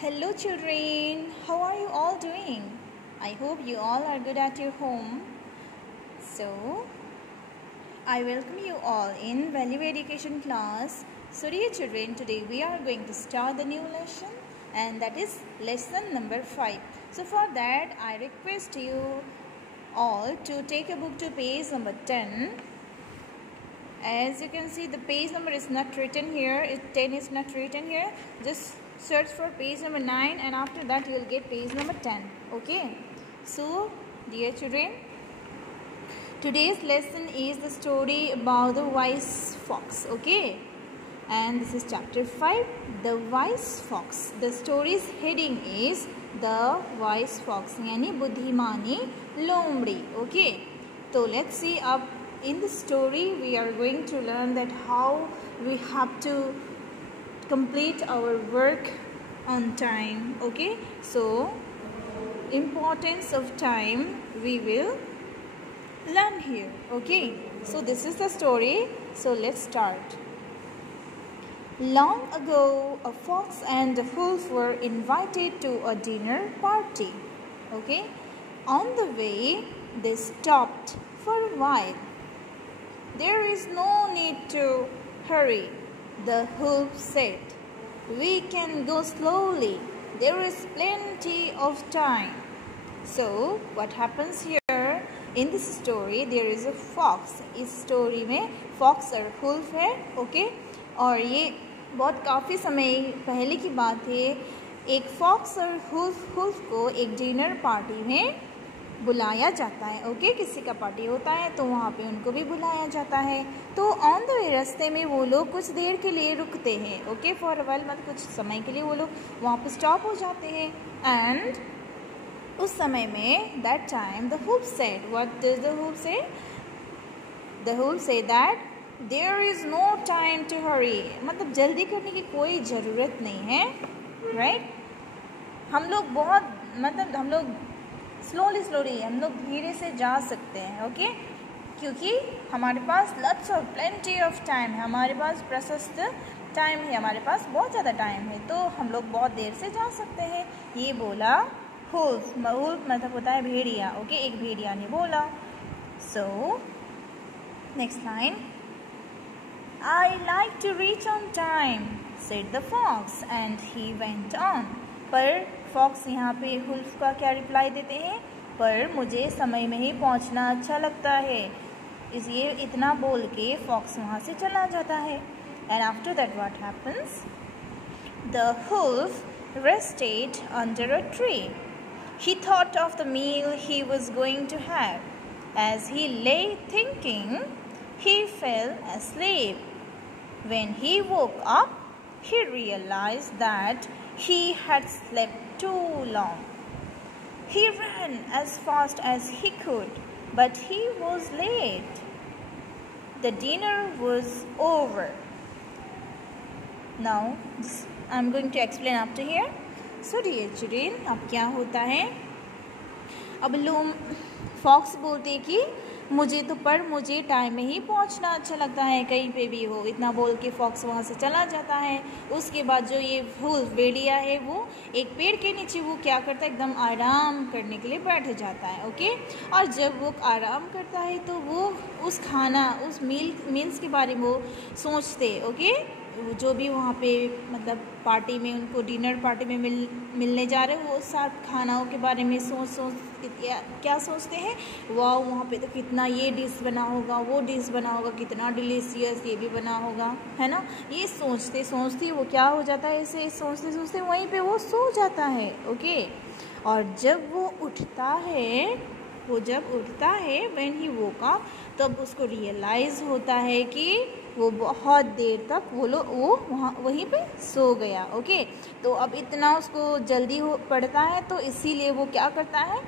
Hello children, how are you all doing? I hope you all are good at your home. So, I welcome you all in Value Education class. So dear children, today we are going to start the new lesson and that is lesson number 5. So for that, I request you all to take a book to page number 10. As you can see, the page number is not written here, 10 is not written here. Just search for page number 9 and after that you will get page number 10. Okay. So, dear children, today's lesson is the story about the wise fox. Okay. And this is chapter 5, the wise fox. The story's heading is the wise fox, यानी बुद्धिमानी लोमड़ी. Okay. So, let's see up. In the story, we are going to learn that how we have to complete our work on time. Okay, so importance of time we will learn here. Okay, so this is the story. So let's start. Long ago, a fox and a wolf were invited to a dinner party. Okay, on the way, they stopped for a while. There is no need to hurry, the wolf said. We can go slowly. There is plenty of time. So, what happens here? In this story, there is a fox. इस story में fox और wolf है, okay? और ये बहुत काफ़ी समय पहले की बात है. एक fox और wolf को एक dinner party में बुलाया जाता है. ओके, किसी का पार्टी होता है तो वहाँ पे उनको भी बुलाया जाता है. तो ऑन द वे रास्ते में वो लोग कुछ देर के लिए रुकते हैं. ओके, फॉर अ व्हाइल मतलब कुछ समय के लिए वो लोग वहाँ पे स्टॉप हो जाते हैं. एंड उस समय में that time the wolf said, what does the wolf say? The wolf say that there is no time to hurry. मतलब जल्दी करने की कोई ज़रूरत नहीं है. राइट, हम लोग स्लोली हम लोग धीरे से जा सकते हैं. ओके, क्योंकि हमारे पास lots of plenty of time है, हमारे पास प्रशस्त टाइम है, हमारे पास बहुत ज़्यादा टाइम है, तो हम लोग बहुत देर से जा सकते हैं. ये बोला वुल्फ मतलब होता है भेड़िया. ओके, एक भेड़िया ने बोला. So next line, I like to reach on time said the fox and he went on. पर फॉक्स यहाँ पे वुल्फ का क्या रिप्लाई देते हैं? पर मुझे समय में ही पहुँचना अच्छा लगता है. इसलिए इतना बोल के फॉक्स वहाँ से चला जाता है. And after that what happens? The wolf rested under a tree. He thought of the meal he was going to have. As he lay thinking he fell asleep. When he woke up, he realized that he had slept too long. He ran as fast as he could, but he was late. The dinner was over. Now, I'm going to explain after here. So, dear children, अब क्या होता है? अब लोग fox बोलते हैं कि मुझे टाइम में ही पहुंचना अच्छा लगता है, कहीं पे भी हो. इतना बोल के फॉक्स वहाँ से चला जाता है. उसके बाद जो ये वुल्फ भेड़िया है वो एक पेड़ के नीचे वो क्या करता है, एकदम आराम करने के लिए बैठ जाता है. ओके, और जब वो आराम करता है तो वो उस मील्स के बारे में वो सोचते. ओके, जो भी वहाँ पे मतलब पार्टी में उनको डिनर पार्टी में मिलने जा रहे हैं वो सब खानाओं के बारे में सोच क्या सोचते हैं? वाह, वहाँ पे तो कितना ये डिश बना होगा, वो डिश बना होगा, कितना डिलीशियस ये भी बना होगा, है ना. ये सोचते वो क्या हो जाता है, ऐसे सोचते वहीं पे वो सो जाता है. ओके, और जब वो उठता है व्हेन ही वोक अप, तब उसको रियलाइज़ होता है कि वो बहुत देर तक वो वहीं पे सो गया. ओके, तो अब इतना उसको जल्दी पड़ता है तो इसीलिए वो क्या करता है,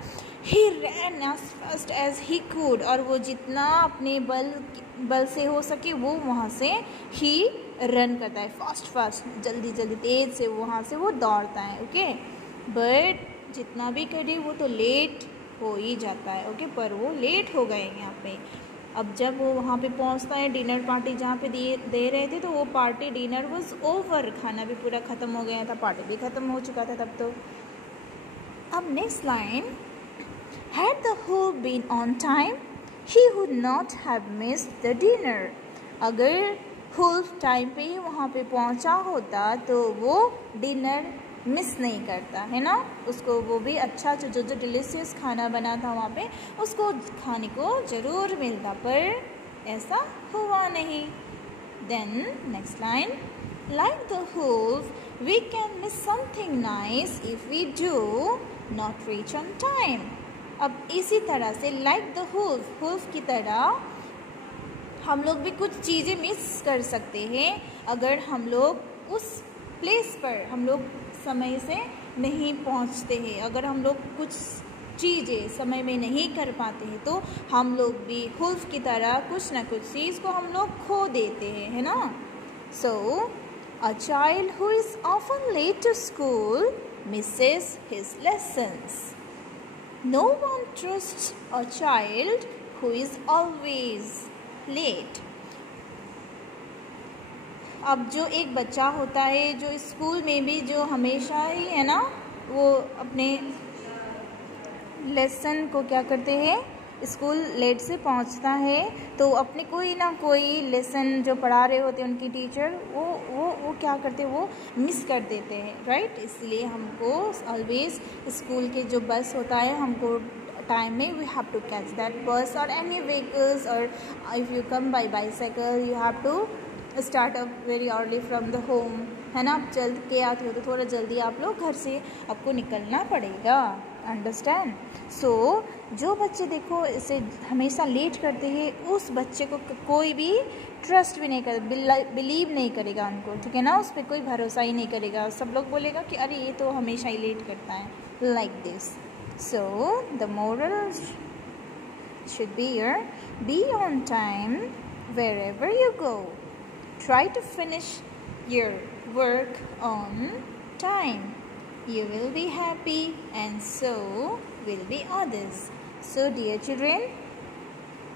he ran as fast as he could. और वो जितना अपने बल से हो सके वो वहाँ से ही रन करता है, फास्ट जल्दी तेज से वहाँ से वो दौड़ता है. ओके, बट जितना भी करे वो तो लेट हो ही जाता है. ओके, पर वो लेट हो गए यहाँ पे. अब जब वो वहाँ पे पहुँचता है, डिनर पार्टी जहाँ पे दे रहे थे, तो वो पार्टी डिनर वाज ओवर, खाना भी पूरा ख़त्म हो गया था, पार्टी भी ख़त्म हो चुका था तब तो। अब next line, had the whole been on time, he would not have missed the dinner। अगर हुल टाइम पे ही वहाँ पे पहुँचा होता तो वो डिनर मिस नहीं करता, है ना। उसको वो भी अच्छा जो डिलीशियस खाना बना था वहाँ पे, उसको खाने को ज़रूर मिलता, पर ऐसा हुआ नहीं। Then next line, like the wolf we can miss something nice if we do not reach on time. अब इसी तरह से लाइक द हुल्फ की तरह हम लोग भी कुछ चीज़ें मिस कर सकते हैं अगर हम लोग उस प्लेस पर हम लोग समय से नहीं पहुंचते हैं। अगर हम लोग कुछ चीज़ें समय में नहीं कर पाते हैं तो हम लोग भी हुल्फ की तरह कुछ ना कुछ चीज़ को हम लोग खो देते हैं, है ना। So a child who is often late to school misses his lessons. No one trusts a child who is always late। अब जो एक बच्चा होता है जो स्कूल में भी जो हमेशा ही, है ना, वो अपने लेसन को क्या करते हैं, स्कूल लेट से पहुंचता है, तो अपने कोई ना कोई लेसन जो पढ़ा रहे होते हैं उनकी टीचर, वो क्या करते हैं, वो मिस कर देते हैं, राइट। इसलिए हमको ऑलवेज स्कूल के जो बस होता है, हमको टाइम में we have to catch that bus और एनी व्हीकल्स, और if you come by bicycle you have to start up very early from the home, है ना। आप चल के आते हो तो थोड़ा जल्दी आप लोग घर से आपको निकलना पड़ेगा, अंडरस्टैंड। सो जो बच्चे देखो इसे हमेशा लेट करते हैं, उस बच्चे को कोई भी ट्रस्ट भी नहीं कर, बिलीव नहीं करेगा उनको, ठीक है ना, उस पर कोई भरोसा ही नहीं करेगा। सब लोग बोलेगा कि अरे ये तो हमेशा ही लेट करता है, like this. So the moral should be here, be on time wherever you go, try to finish your work on time, you will be happy and so will be others। So dear children,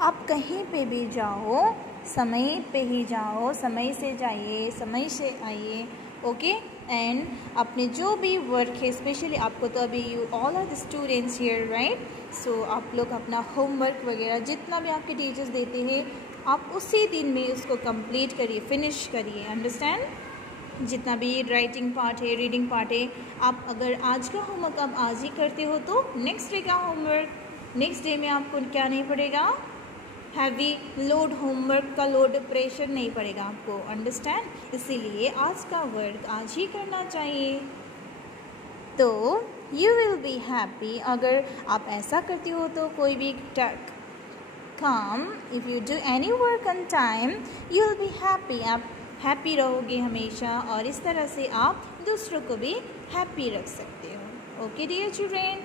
आप कहीं पे भी जाओ समय पे ही जाओ, समय से जाइए, समय से आइए, ओके। एंड अपने जो भी वर्क है, स्पेशली आपको तो अभी you all are the students here, right. So आप लोग अपना होमवर्क वगैरह जितना भी आपके टीचर्स देते हैं, आप उसी दिन में उसको कंप्लीट करिए, फिनिश करिए, अंडरस्टैंड। जितना भी राइटिंग पार्ट है, रीडिंग पार्ट है, आप अगर आज का होमवर्क आप आज ही करते हो तो नेक्स्ट डे का होमवर्क नेक्स्ट डे में आपको क्या नहीं पड़ेगा, हैवी लोड, होमवर्क का लोड, प्रेशर नहीं पड़ेगा आपको, अंडरस्टैंड। इसीलिए आज का वर्क आज ही करना चाहिए, तो यू विल बी हैप्पी। अगर आप ऐसा करती हो तो कोई भी काम, if you do any work on time you will be happy, आप हैप्पी रहोगे हमेशा, और इस तरह से आप दूसरों को भी हैप्पी रख सकते हो। Okay dear children,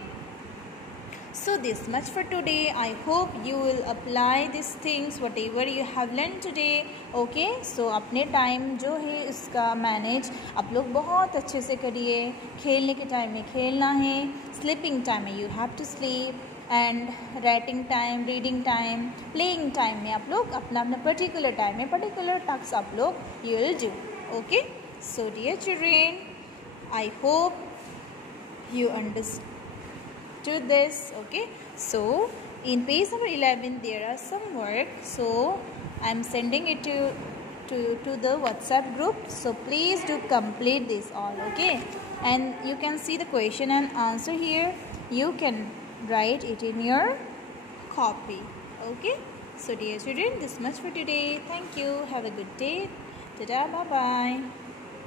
so this much for today, I hope you will apply these things whatever you have learned today, okay। so अपने टाइम जो है इसका मैनेज आप लोग बहुत अच्छे से करिए। खेलने के टाइम में खेलना है, स्लीपिंग टाइम में you have to sleep, and writing time, reading time, playing time में आप लोग अपना अपना पर्टिकुलर टाइम में पर्टिकुलर टास्क आप लोग you will do, okay. So dear children, I hope you understood this, okay। so in page number 11 there are some work, so I am sending it to the WhatsApp group, so please do complete this all, okay। and you can see the question and answer here, you can write it in your copy, okay। so dear children, this much for today, thank you, have a good day, tada, bye bye।